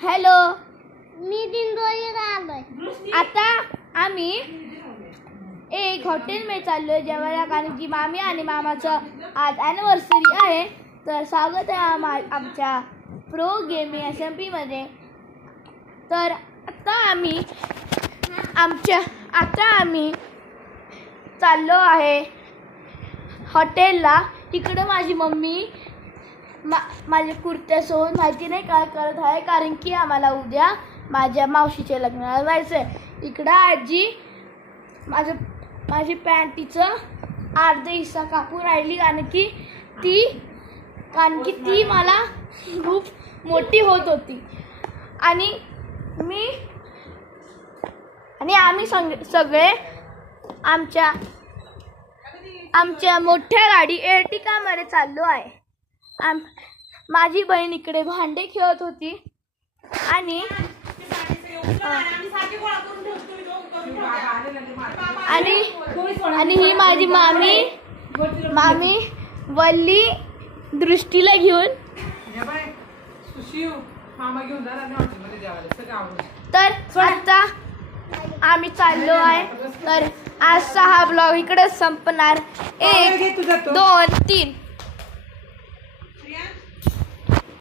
Hello, मी दिंडोरीला आलोय. आता आम्ही एक हॉटेलमध्ये चाललोय जेवायला, कारण की मामी आणि मामाचं आज ॲनिव्हर्सरी आहे. तर स्वागत आहे आमच्या प्रो गेमिंग SMP मध्ये. तर आता आम्ही चाललो आहे हॉटेलला. तिकडं माझी मम्मी माझ्या कुर्त्यासोबत माहिती नाही काय करत आहे, कारण की आम्हाला उद्या माझ्या मावशीच्या लग्नाला जायचं आहे. इकडं आजी माझी पॅन्टीचं अर्धा हिस्सा कापून राहिली, कारण की ती मला खूप मोठी होत होती. आणि आम्ही सगळे आमच्या मोठ्या गाडी एर्टिकामध्ये चाललो आहे. माझी बहीण इकडे भांडे खेळत होती आणि ही माझी मामी वल्ली दृष्टीला घेऊन. तर आता आम्ही चाललो आहे. तर आजचा हा ब्लॉग इकडे संपणार. 1 2 3